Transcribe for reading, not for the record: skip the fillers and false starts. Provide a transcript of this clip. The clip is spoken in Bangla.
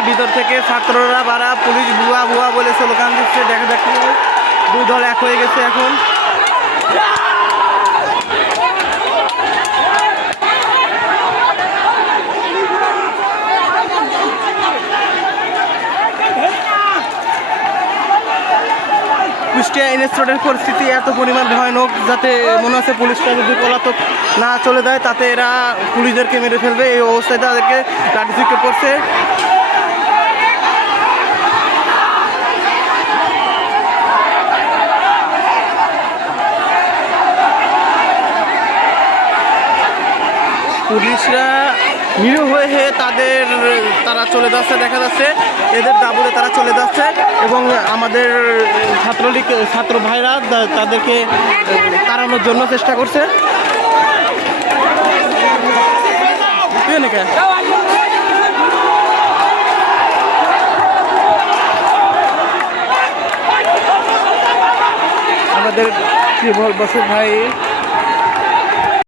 কলেজের ভিতর থেকে ছাত্ররা বারা পুলিশ ভুয়া ভুয়া বলে স্লোগান দিচ্ছে। দেখা যাচ্ছে দুই দল এক হয়ে গেছে এখন। কুষ্টিয়া এনএস রোডের পরিস্থিতি এত পরিমাণ ভয়ানক, যাতে মনে হচ্ছে পুলিশটা যদি পলাতক না চলে যায় তাতে এরা পুলিশদেরকে মেরে ফেলবে। এই অবস্থায় তাদেরকে লাঠিচার্জ করছে। পুলিশরা নিরীহ হয়ে তারা চলে যাচ্ছে। দেখা যাচ্ছে এদের দাবুরে তারা চলে যাচ্ছে এবং আমাদের ছাত্রলীগ ছাত্র ভাইরা তাদেরকে তাড়ানোর জন্য চেষ্টা করছে। আমাদের বসে ভাই